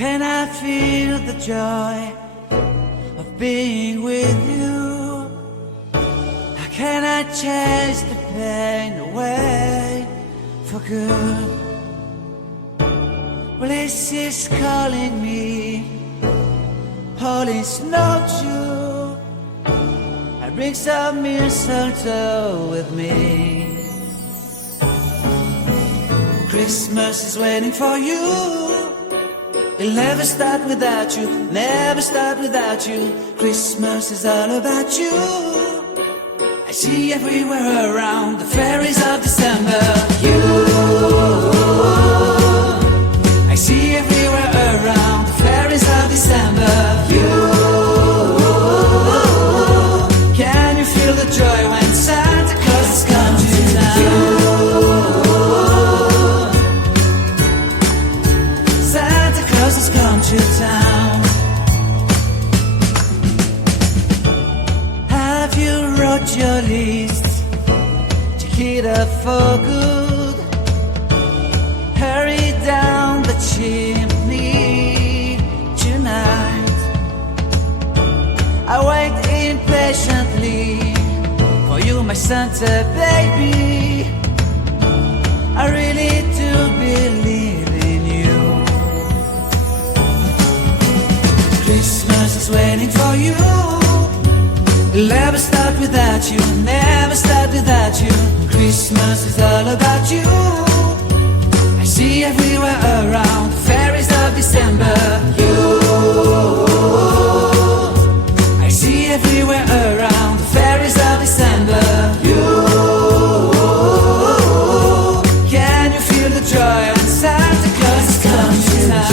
can I feel the joy of being with you? How can I chase the pain away for good? Well, this is calling me, all is not true. I bring some mistletoe with me. Christmas is waiting for you. It'll never start without you, never start without you. Christmas is all about you. I see everywhere around the fairies of December. You, I see everywhere around the fairies of December. You, can you feel the joy when Santa Claus has come to town? Santa Claus has come to town. Have you wrote your list? Check it up for good. Hurry down the chimney tonight. I wait impatiently for you, my Santa baby. I really do believe in you. Christmas is waiting for you. It'll never start without you, never start without you. Christmas is all about you. I see everywhere around the fairies of December. You, I see everywhere around the fairies of December. You, can you feel the joy when Santa Claus has come to town?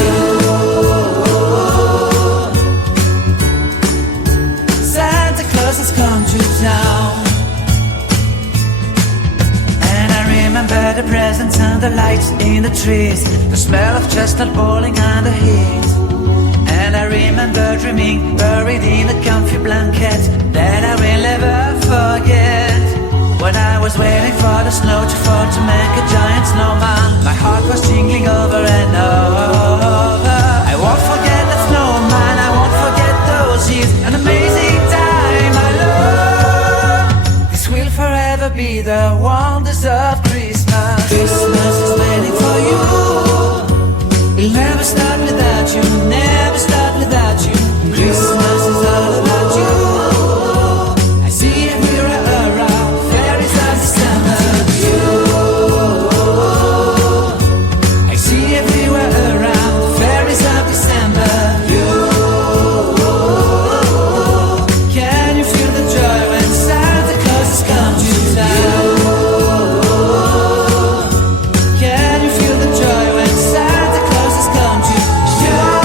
Santa Claus has come to town. And I remember the presents and the lights in the trees, the smell of chestnut boiling on the heat. And I remember dreaming, buried in a comfy blanket that I will never forget. When I was waiting for the snow to fall to make a giant snowman, my heart was jingling over and over. I won't forget that snowman, I won't forget those years, an amazing time I love. This will forever be the wonders of Christmas. Christmas is waiting for you. It'll never start without you, never start without you. Christmas is all about you. I see everywhere around the fairies of December. You, I see everywhere around the fairies of December. You, can you feel the joy when Santa Claus has come to town? Can you feel the joy when Santa Claus has come to town?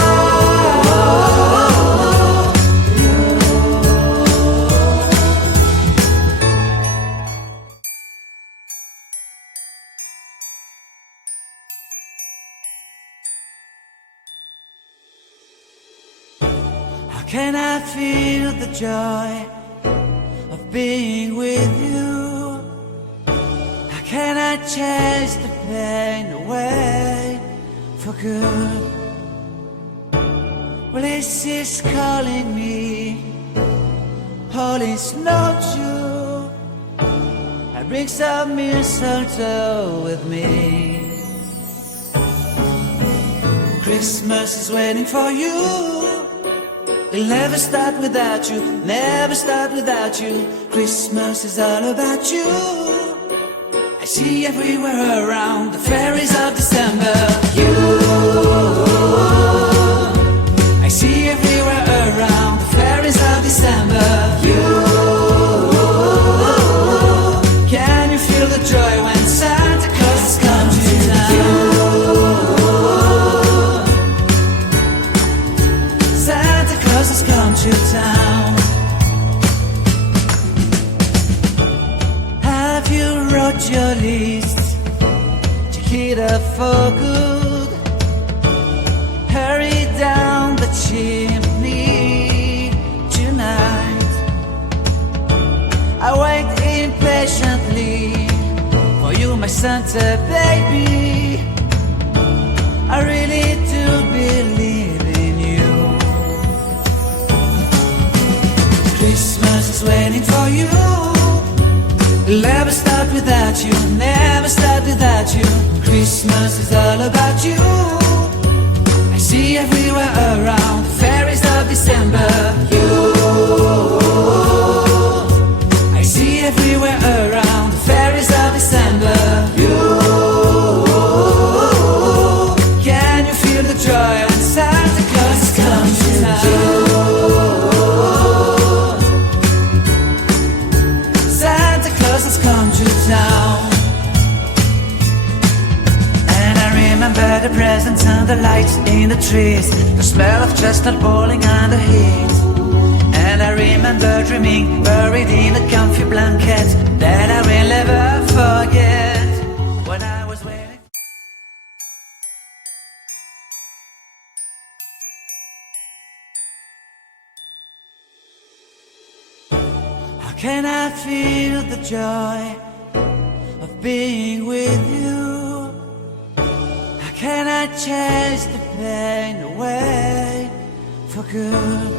How can I feel the joy of being with you? How can I chase the pain away for good? Well, this is calling me, all is not true. I bring some mistletoe with me. Christmas is waiting for you. It'll never start without you, never start without you. Christmas is all about you. I see everywhere around the fairies of December. You, I see everywhere around the fairies of December. You, can you feel the joy when Santa Claus has come to town? Santa Claus has come to town. Have you wrote your list? Check it up for good. Hurry down the chimney tonight. I wait impatiently for you, my Santa baby. I really do believe is waiting for you. It'll never start without you, never start without you. Christmas is all about you. I see everywhere around the fairies of December. You, I see everywhere around the fairies of December. You, can you feel the joy when Santa Claus has come to town? Santa Claus has come to town. And I remember the presents and the lights in the trees, the smell of chestnut boiling and the heat. And I remember dreaming, buried in a comfy blanket, that I will never forget. When I was waiting. How can I feel the joy of being with you? How can I chase the pain away for good?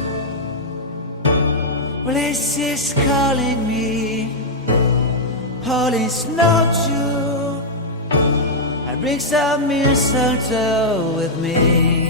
Well, this is calling me, all is not true. I bring some mistletoe with me.